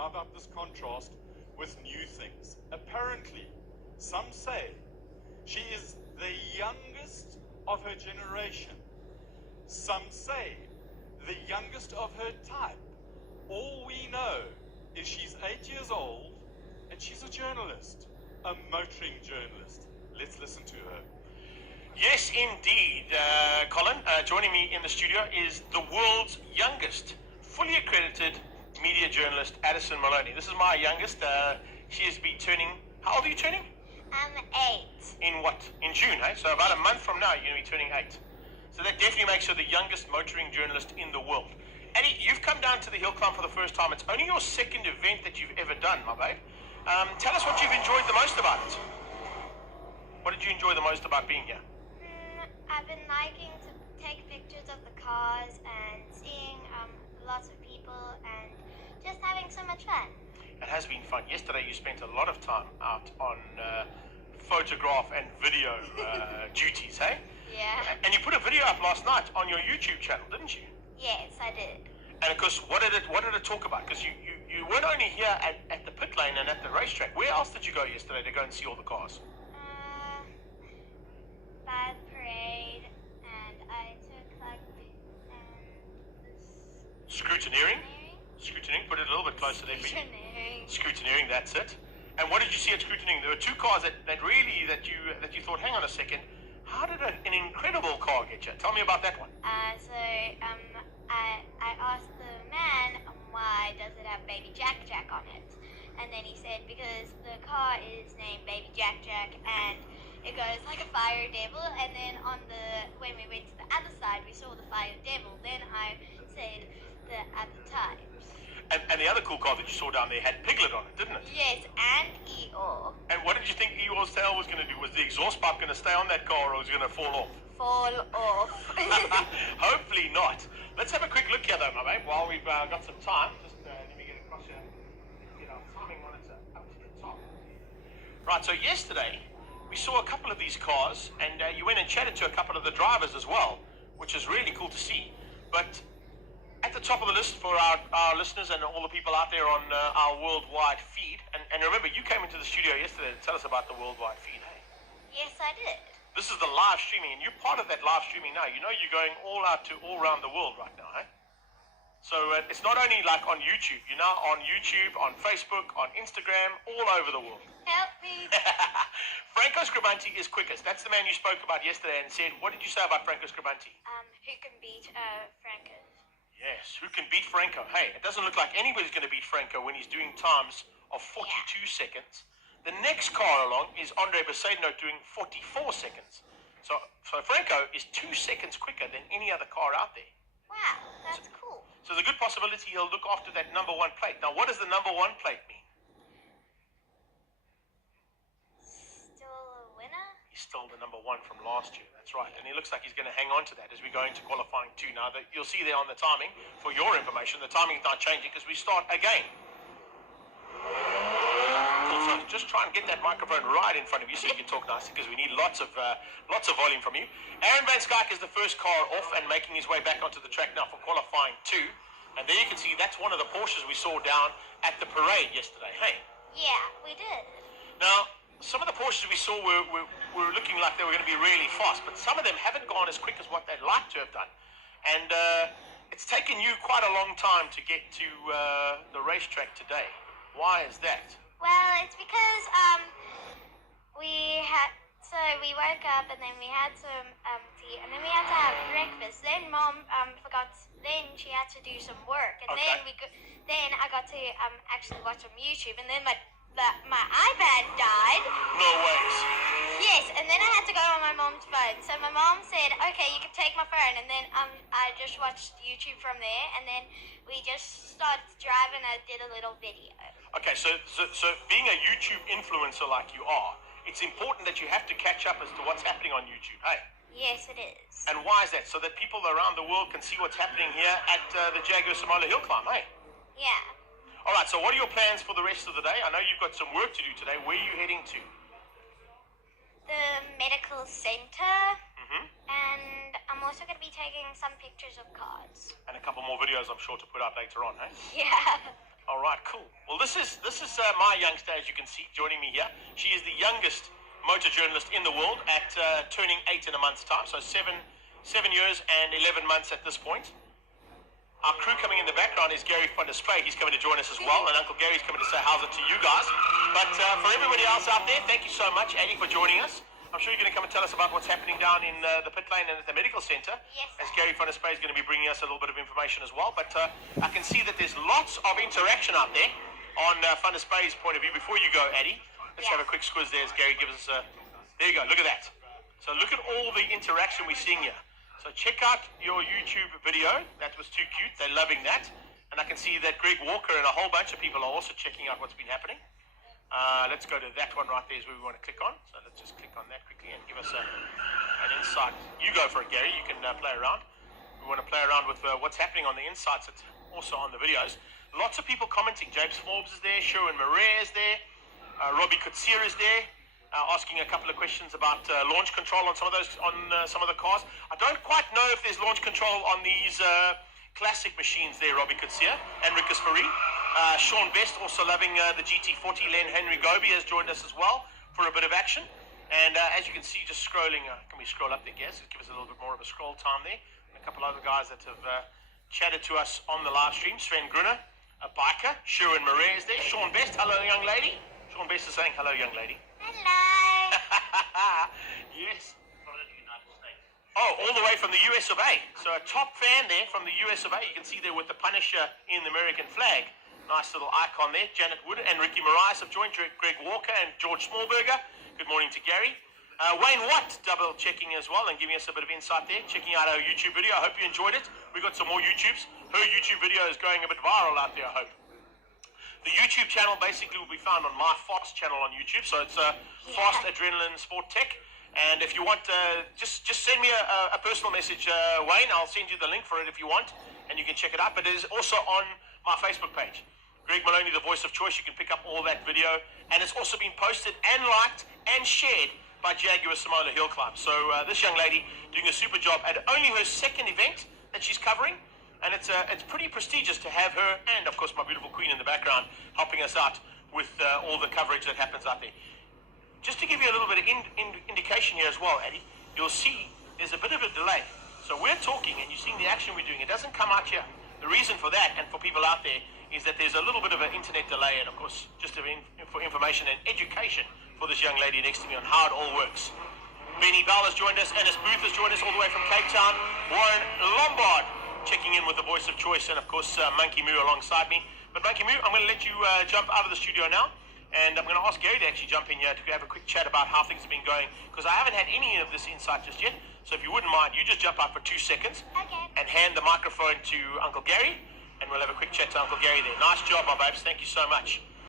how about this contrast with new things? Apparently, some say she is the youngest of her generation. Some say the youngest of her type. All we know is she's 8 years old and she's a journalist, a motoring journalist. Let's listen to her. Yes, indeed, Colin. Joining me in the studio is the world's youngest, fully accredited media journalist, Addison Maloney. This is my youngest. She has been turning... How old are you turning? I'm 8. In what? In June, eh? So about a month from now, you're going to be turning 8. So that definitely makes her the youngest motoring journalist in the world. Addie, you've come down to the hill climb for the first time. It's only your second event that you've ever done, my babe. Tell us what you've enjoyed the most about it. What did you enjoy the most about being here? I've been liking to take pictures of the cars and seeing lots of people and just having so much fun. It has been fun. Yesterday you spent a lot of time out on photograph and video duties, hey? Yeah. And you put a video up last night on your YouTube channel, didn't you? Yes, I did. And of course, what did it talk about? Because you weren't only here at the pit lane and at the racetrack. Where else did you go yesterday to go and see all the cars? By the parade, and I took this Scrutineering. Scrutineering. Put it a little bit closer there. Scrutineering. That's it. And what did you see at scrutineering? There were two cars that you thought, hang on a second, how did an incredible car get you? Tell me about that one. I asked the man why does it have Baby Jack Jack on it, and then he said because the car is named Baby Jack Jack and it goes like a fire devil, and then when we went to the other side we saw the fire devil. Then I said the other times. And the other cool car that you saw down there had Piglet on it, didn't it? Yes, and Eeyore. And what did you think Eeyore's tail was going to do? Was the exhaust pipe going to stay on that car or was it going to fall off? Fall off. Hopefully not. Let's have a quick look here though, my mate, while we've got some time. Just let me get across here. Get our timing monitor up to the top. Right, so yesterday we saw a couple of these cars and you went and chatted to a couple of the drivers as well, which is really cool to see. But at the top of the list for our listeners and all the people out there on our worldwide feed, and remember, you came into the studio yesterday to tell us about the worldwide feed, hey? Yes, I did. This is the live streaming, and you're part of that live streaming now. You know you're going all out to all around the world right now, hey? So it's not only like on YouTube. You're now on YouTube, on Facebook, on Instagram, all over the world. Help me. Franco Scribanti is quickest. That's the man you spoke about yesterday and said, what did you say about Franco Scribanti? Who can beat Franco? Yes, who can beat Franco? Hey, it doesn't look like anybody's going to beat Franco when he's doing times of 42 seconds. The next car along is Andre Besaidno doing 44 seconds. So Franco is 2 seconds quicker than any other car out there. Wow, that's cool. So there's a good possibility he'll look after that number 1 plate. Now, what does the number 1 plate mean? Still a winner? He's still the number 1 from last year. That's right. And he looks like he's going to hang on to that as we go into qualifying 2. Now, you'll see there on the timing, for your information, the timing is not changing because we start again. So just try and get that microphone right in front of you so you can talk nicely because we need lots of volume from you. Aaron Van Skyke is the first car off and making his way back onto the track now for qualifying 2. And there you can see that's one of the Porsches we saw down at the parade yesterday. Hey? Yeah, we did. Now, some of the Porsches we saw were looking like they were going to be really fast, but some of them haven't gone as quick as what they'd like to have done. And it's taken you quite a long time to get to the racetrack today. Why is that? Well, it's because we woke up and then we had some tea and then we had to have breakfast. Then Mom forgot. Then she had to do some work, and then I got to actually watch on YouTube, and then my iPad died. No ways. Yes, and then I had to go on my mom's phone. So my mom said, okay, you can take my phone. And then I just watched YouTube from there. And then we just started driving. I did a little video. Okay, so being a YouTube influencer like you are, it's important that you have to catch up as to what's happening on YouTube, hey? Yes, it is. And why is that? So that people around the world can see what's happening here at the Jaguar Samola Hill Climb, hey? Yeah. All right, so what are your plans for the rest of the day? I know you've got some work to do today. Where are you heading to? The medical center. And I'm also going to be taking some pictures of cars. And a couple more videos, I'm sure, to put up later on, hey? Yeah. All right, cool. Well, this is my youngster, as you can see, joining me here. She is the youngest motor journalist in the world at turning 8 in a month's time, so 7 years and 11 months at this point. Our crew coming in the background is Gary van der Spray. He's coming to join us as well, and Uncle Gary's coming to say how's it to you guys. But for everybody else out there, thank you so much, Addie, for joining us. I'm sure you're going to come and tell us about what's happening down in the pit lane and at the medical centre. Yes. As Gary van der Spray is going to be bringing us a little bit of information as well. But I can see that there's lots of interaction out there on van der Spray's point of view. Before you go, Addie, let's have a quick squiz there as Gary gives us a... There you go, look at that. So look at all the interaction we're seeing here. So check out your YouTube video. That was too cute. They're loving that. And I can see that Greg Walker and a whole bunch of people are also checking out what's been happening. Let's go to that one right there is where we want to click on. So let's just click on that quickly and give us an insight. You go for it, Gary. You can play around. We want to play around with what's happening on the insights that's also on the videos. Lots of people commenting. James Forbes is there. Sherwin Murray is there. Robbie Kutsier is there. Asking a couple of questions about launch control on some of the cars. I don't quite know if there's launch control on these classic machines there, Robbie Kutsier and Rikus Fari. Sean Best also loving the GT40. Len Henry Goby has joined us as well for a bit of action. And as you can see, just scrolling, can we scroll up there, guys? Give us a little bit more of a scroll time there. And a couple other guys that have chatted to us on the live stream. Sven Grunner, a biker. Sherwin Murray is there. Sean Best, hello, young lady. Sean Best is saying hello, young lady. Hello. Yes. Oh, all the way from the US of A. So a top fan there from the US of A. You can see there with the Punisher in the American flag. Nice little icon there. Janet Wood and Ricky Moraes have joined. Greg Walker and George Smallberger. Good morning to Gary. Wayne Watt double checking as well and giving us a bit of insight there. Checking out our YouTube video. I hope you enjoyed it. We got some more YouTubes. Her YouTube video is going a bit viral out there, I hope. The YouTube channel basically will be found on my Fast channel on YouTube. So it's Fast Adrenaline Sport Tech. And if you want, just send me a personal message, Wayne. I'll send you the link for it if you want, and you can check it out. But it is also on my Facebook page. Greg Maloney, the voice of choice. You can pick up all that video. And it's also been posted and liked and shared by Jaguar Samola Hill Climb. So this young lady doing a super job at only her second event that she's covering. And it's pretty prestigious to have her and, of course, my beautiful queen in the background helping us out with all the coverage that happens out there. Just to give you a little bit of indication here as well, Addie, you'll see there's a bit of a delay. So we're talking and you're seeing the action we're doing. It doesn't come out here. The reason for that, and for people out there, is that there's a little bit of an internet delay and, of course, just for information and education for this young lady next to me on how it all works. Benny Bell has joined us. Ennis Booth has joined us all the way from Cape Town. Warren Lombard checking in with the voice of choice, and of course Monkey Moo alongside me. But Monkey Moo, I'm going to let you jump out of the studio now, and I'm going to ask Gary to actually jump in here to have a quick chat about how things have been going, because I haven't had any of this insight just yet. So if you wouldn't mind, you just jump out for 2 seconds and hand the microphone to Uncle Gary, and we'll have a quick chat to Uncle Gary there. Nice job, my babes. Thank you so much.